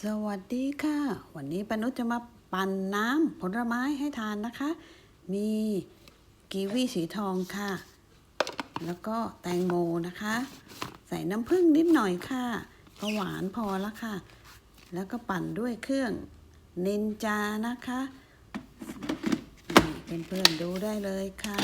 สวัสดีค่ะ วันนี้ปนุชจะมาปั่นน้ำผลไม้ให้ทานนะคะ มีกีวีสีทองค่ะ แล้วก็แตงโมนะคะ ใส่น้ำผึ้งนิดหน่อยค่ะก็หวานพอละค่ะ แล้วก็ปั่นด้วยเครื่องนินจานะคะนี่เพื่อนๆดูได้เลยค่ะ